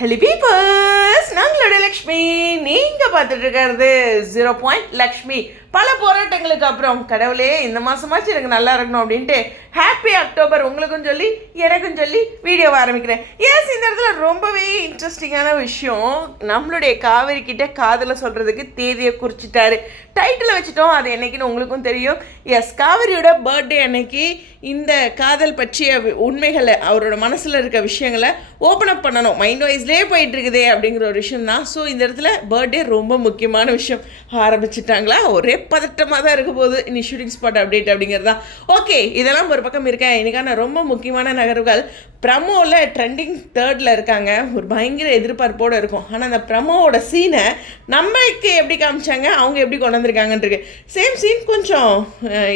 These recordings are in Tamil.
Hello peepers, நாங்களோட Lakshmi. நீங்கள் பார்த்துட்டு இருக்கிறது 0 லக்ஷ்மி. பல போராட்டங்களுக்கு அப்புறம் கடவுளே இந்த மாதமாச்சு எனக்கு நல்லா இருக்கணும் அப்படின்ட்டு ஹாப்பி அக்டோபர் உங்களுக்கும் சொல்லி எனக்கும் சொல்லி வீடியோவை ஆரம்பிக்கிறேன். எஸ், இந்த இடத்துல ரொம்பவே இன்ட்ரெஸ்டிங்கான விஷயம். நம்மளுடைய காவேரி கிட்ட காதலை சொல்கிறதுக்கு தேதியை குறிச்சிட்டாரு. டைட்டில் வச்சுட்டோம், அது என்னைக்குன்னு உங்களுக்கும் தெரியும். எஸ், காவேரியோட பர்த்டே அன்னைக்கு இந்த காதல் பற்றிய உண்மைகளை, அவரோட மனசில் இருக்க விஷயங்களை ஓப்பன் அப் பண்ணணும். மைண்ட் வைஸ்லேயே போயிட்டு இருக்குதே அப்படிங்கிற ஒரு விஷயம் தான். ஸோ இந்த இடத்துல பர்த்டே ரொம்ப முக்கியமான விஷயம். ஆரம்பிச்சிட்டாங்களா? ஒரே பதட்டமாக தான் இருக்க போகுது இனி ஷூட்டிங் ஸ்பாட் அப்டேட் அப்படிங்கிறது தான். ஓகே, இதெல்லாம் ஒரு பக்கம் இருக்கேன். எனக்கான ரொம்ப முக்கியமான நகர்வுகள். ப்ரமோவில் ட்ரெண்டிங் 3rd இருக்காங்க. ஒரு பயங்கர எதிர்பார்ப்போடு இருக்கும். ஆனால் அந்த ப்ரமோவோட சீனை நம்மளுக்கு எப்படி காமிச்சாங்க, அவங்க எப்படி கொண்டு வந்திருக்காங்கன்றிருக்கு. சேம் சீன் கொஞ்சம்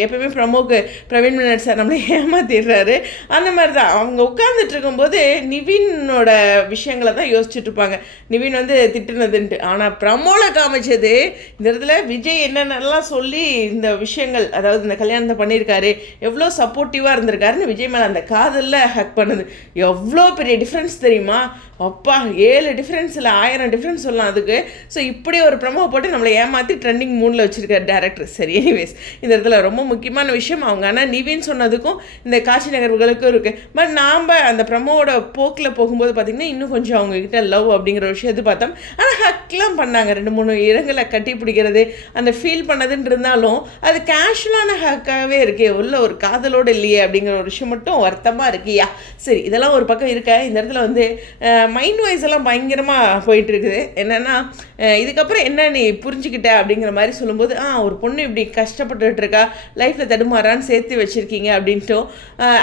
எப்பவுமே ப்ரமோக்கு பிரவீன் மேனன் சார் நம்மளை ஏமாத்திடுறாரு. அந்த மாதிரி தான் அவங்க உட்கார்ந்துட்டு இருக்கும்போது நிவினோட விஷயங்களை தான் யோசிச்சுட்டு இருப்பாங்க. நிவின் வந்து திட்டுனதுன்ட்டு. ஆனால் ப்ரமோவில் காமிச்சது இந்த இடத்துல விஜய் என்னென்னலாம் சொல்லி இந்த விஷயங்கள், அதாவது இந்த கல்யாணத்தை பண்ணியிருக்காரு, எவ்வளோ சப்போர்ட்டிவாக இருந்திருக்காருன்னு விஜய் மேலே அந்த காதலில் ஹக் பண்ணுது. எவ்வளோ பெரிய டிஃப்ரென்ஸ் தெரியுமா? அப்பா, 7 டிஃப்ரென்ஸ் இல்லை 1000 டிஃப்ரென்ஸ் சொல்லலாம் அதுக்கு. ஸோ இப்படி ஒரு ப்ரமோ போட்டு நம்மளை ஏமாற்றி ட்ரெண்டிங் மூணில் வச்சுருக்காரு டேரக்டர். சரி, எனிவேஸ், இந்த இடத்துல ரொம்ப முக்கியமான விஷயம் அவங்க ஆனால் நிவின் சொன்னதுக்கும் இந்த காட்சி நகர்வுகளுக்கும் இருக்குது. பட் நாம் அந்த ப்ரமோவோட போக்கில் போகும்போது பார்த்திங்கன்னா இன்னும் கொஞ்சம் அவங்கக்கிட்ட லவ் அப்படிங்கிற ஒரு விஷயத்தை பார்த்தோம். ஆனால் ஹக்லாம் பண்ணாங்க. 2-3 இடங்களை கட்டி பிடிக்கிறது, அந்த ஃபீல் பண்ணதுன்னு இருந்தாலும் அது கேஷுவலான ஹக்காகவே இருக்கே, உள்ள ஒரு காதலோடு இல்லையே அப்படிங்கிற ஒரு விஷயம் மட்டும் வருத்தமாக இருக்கியா. சரி, இதெல்லாம் ஒரு பக்கம் இருக்க. இந்த இடத்துல வந்து மைண்ட் வைஸ் எல்லாம் பயங்கரமாக போயிட்டு இருக்குது. என்னென்னா, இதுக்கப்புறம் என்ன நீ புரிஞ்சுக்கிட்ட அப்படிங்கிற மாதிரி சொல்லும்போது, ஒரு பொண்ணு இப்படி கஷ்டப்பட்டுட்டு இருக்கா, லைஃப்பில் தடுமாறான்னு சேர்த்து வச்சுருக்கீங்க அப்படின்ட்டும்.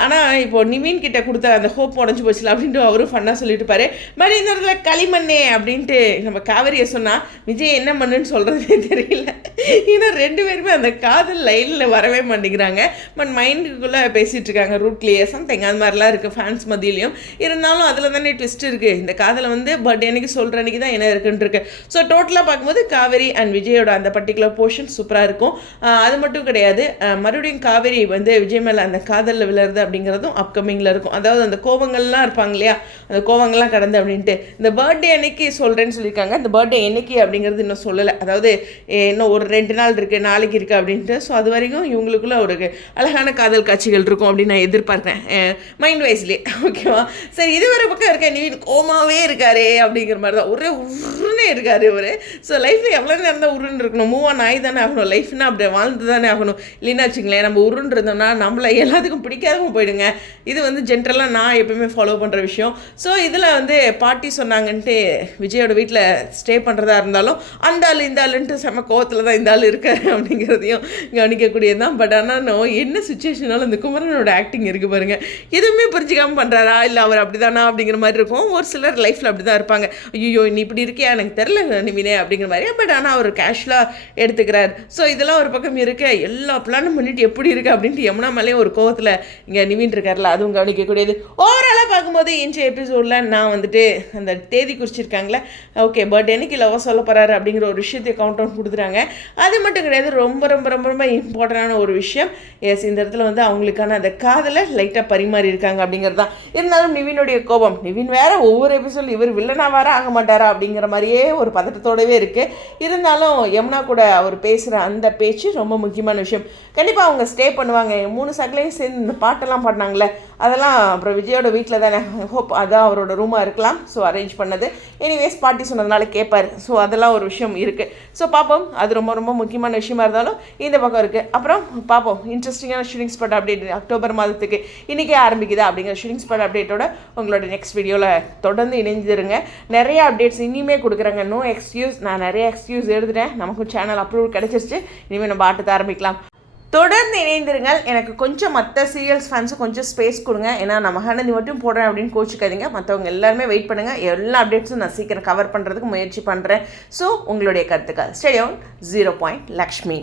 ஆனால் இப்போது நிவின் கிட்ட கொடுத்த அந்த ஹோப் உடஞ்சி போச்சுல அப்படின்ட்டு அவரும் ஃபன்னாக சொல்லிட்டு இருப்பாரு. மாதிரி இந்த இடத்துல களிமண்ணே அப்படின்ட்டு நம்ம காவேரியை சொன்னால் விஜய் என்ன பண்ணுன்னு சொல்கிறதே தெரியல. ஏன்னா 2 பேருமே அந்த காதல் லைனில் வரவே மாட்டேங்கிறாங்க. பட் மைண்டுக்குள்ளே பேசிகிட்டு இருக்காங்க. ரூட்லேயே சம்திங் அது மாதிரிலாம் இருக்குது ஃபேன்ஸ் மத்தியிலையும். இருந்தாலும் அதில் தானே ட்விஸ்ட் இருக்குது. இந்த காதலை வந்து பர்த்டே அன்னைக்கு சொல்கிற அன்றைக்கி தான் என்ன இருக்குன்னு இருக்கு. ஸோ டோட்டலாக பார்க்கும்போது காவேரி அண்ட் விஜயோட அந்த பர்டிகுலர் போர்ஷன் சூப்பராக இருக்கும். அது மட்டும் கிடையாது, மறுபடியும் காவேரி வந்து விஜய் மேலே அந்த காதலில் விழுறது அப்படிங்கிறதும் அப்கமிங்கில் இருக்கும். அதாவது அந்த கோவங்கள்லாம் இருப்பாங்க இல்லையா, அந்த கோவங்கள்லாம் கடந்து அப்படின்ட்டு இந்த பர்த்டே அன்னைக்கு சொல்கிறேன்னு சொல்லியிருக்காங்க. இந்த பர்த்டே என்னைக்கு அப்படிங்கிறது இன்னும் சொல்லலை. அதாவது இன்னும் ஒரு 2 நாள் இருக்குது, நாளைக்கு இருக்குது அப்படின்ட்டு. ஸோ அது வரைக்கும் இவங்களுக்குள்ள ஒரு அழகான காதல் காட்சிகள் இருக்கும் அப்படின்னு நான் எதிர்பார்க்குறேன் மைண்ட் வைஸ்லேயே. ஓகேவா? சரி, இது ஒரு பக்கம் இருக்கேன். நிவின் கோமாவே இருக்காரு அப்படிங்கிற மாதிரி தான். ஒரே உருன்னே இருக்காரு இவர். ஸோ லைஃப்பில் எவ்வளோ நேரம் தான் உருன்னு இருக்கணும். மூவ் ஆன் ஆகி தானே ஆகணும். லைஃப்னா அப்படி வாழ்ந்து தானே ஆகணும். இல்லைன்னா வச்சுங்களேன், நம்ம உருன்னு இருந்தோம்னா நம்மளை எல்லாத்துக்கும் பிடிக்காதவும் போயிடுங்க. இது வந்து ஜென்ரலாக நான் எப்பவுமே ஃபாலோ பண்ணுற விஷயம். ஸோ இதில் வந்து பாட்டி சொன்னாங்கன்ட்டு விஜயோட வீட்டில் ஸ்டே பண்ணுறதா இருந்தாலும் அந்த ஆள் இந்த ஆளுன்ட்டு செம்ம கோவத்தில் தான் இந்த ஆள் இருக்காரு அப்படிங்கிறதையும் கவனிக்கக்கூடியது தான். பட் ஆனால் என்ன சுச்சுவேஷனாலும் இந்த குமரனோட ஆக்டிங் இருக்குது பாருங்கள், எதுவுமே புரிஞ்சிக்காமல் பண்ணுறாரா இல்லை அவர் அப்படி தானா அப்படிங்கிற மாதிரி இருக்கும். ஒரு சிலர் லைஃப்பில் அப்படி தான் இருப்பாங்க. ஐயோ நீ இப்படி இருக்கியா, எனக்கு தெரில நிவினே அப்படிங்கிற மாதிரி. பட் ஆனால் அவர் கேஷுவலாக எடுத்துக்கிறார். ஸோ இதெல்லாம் ஒரு பக்கம் இருக்க. எல்லா பிளானும் பண்ணிட்டு எப்படி இருக்குது அப்படின்ட்டு யமுனா மேலேயும் ஒரு கோவத்தில் இங்கே நிவின் இருக்கார்ல, அதுவும் கவனிக்கக்கூடியது. ஓவராலாக பார்க்கும்போது இன்றைய எபிசோடில் நான் வந்துட்டு அந்த தேதி குறிச்சிருக்காங்களே, ஓகே பர்த்டே அன்னைக்கு லவ் சொல்ல போகிறாரு அப்படிங்கிற ஒரு விஷயத்தை கவுண்ட் டவுன் கொடுத்துறாங்க. அது மட்டும் கிடையாது, ரொம்ப ரொம்ப ரொம்ப ரொம்ப இம்பார்ட்டண்டான ஒரு விஷயம். எஸ், இந்த இடத்துல வந்து அவங்களுக்கான அந்த காதலை லைட்டாக பரிமாறி இருக்காங்க அப்படிங்கிறது தான். இருந்தாலும் நிவினுடைய கோபம், நிவின் வேற ஒவ்வொரு எபிசோட் இவர் வில்லனா வேற ஆக மாட்டாரா அப்படிங்கிற மாதிரியே ஒரு பதட்டத்தோடவே இருக்குது. இருந்தாலும் யமுனா கூட அவர் பேசுகிற அந்த பேச்சு ரொம்ப முக்கியமான விஷயம். கண்டிப்பாக அவங்க ஸ்டே பண்ணுவாங்க. 3 சகலையும் சேர்ந்து இந்த பாட்டெல்லாம் பாடினாங்களே, அதெல்லாம் அப்புறம் விஜயோட வீட்டில் தானே. ஹோப் அதான் அவரோட ரூமாக இருக்கலாம். ஸோ அரேஞ்ச் பண்ணது. எனிவேஸ் பாட்டி சொன்னதுனால கேட்பார். ஸோ அதெல்லாம் ஒரு விஷயம் இருக்குது. ஸோ பார்ப்போம், அது ரொம்ப ரொம்ப முக்கியமான விஷயமா இருந்தாலும் இந்த பக்கம் இருக்குது. அப்புறம் பார்ப்போம், இன்ட்ரெஸ்டிங்கான ஷூட்டிங் ஸ்பாட் அப்டேட் அக்டோபர் மாதத்துக்கு இன்றைக்கே ஆரம்பிக்குதா அப்படிங்கிற ஷூட்டிங் ஸ்பாட் அப்டேட்டோட உங்களோட நெக்ஸ்ட் வீடியோவில் தொடர்ந்து இணைஞ்சிருங்க. நிறைய அப்டேட்ஸ் இனிமேல் கொடுக்குறாங்க. No excuse. நான் நிறைய எக்ஸ்கியூஸ் எடுத்துட்டேன். நமக்கும் சேனல் அப்ரூவல் கிடச்சிருச்சு. இனிமேல் நம்ம ஆட்டத்தை ஆரம்பிக்கலாம். தொடர்ந்து இணைந்திருங்கள். எனக்கு கொஞ்சம் மற்ற சீரியல்ஸ் ஃபேன்ஸும் கொஞ்சம் ஸ்பேஸ் கொடுங்க. ஏன்னா நான் மகாநதி மட்டும் போடுறேன் அப்படின்னு கோச்சிக்காதீங்க. மற்றவங்க எல்லாருமே வெயிட் பண்ணுங்கள். எல்லா அப்டேட்ஸும் நான் சீக்கிரம் கவர் பண்ணுறதுக்கு முயற்சி பண்ணுறேன். ஸோ உங்களுடைய கருத்துக்கள். Stay on 0 Lakshmi.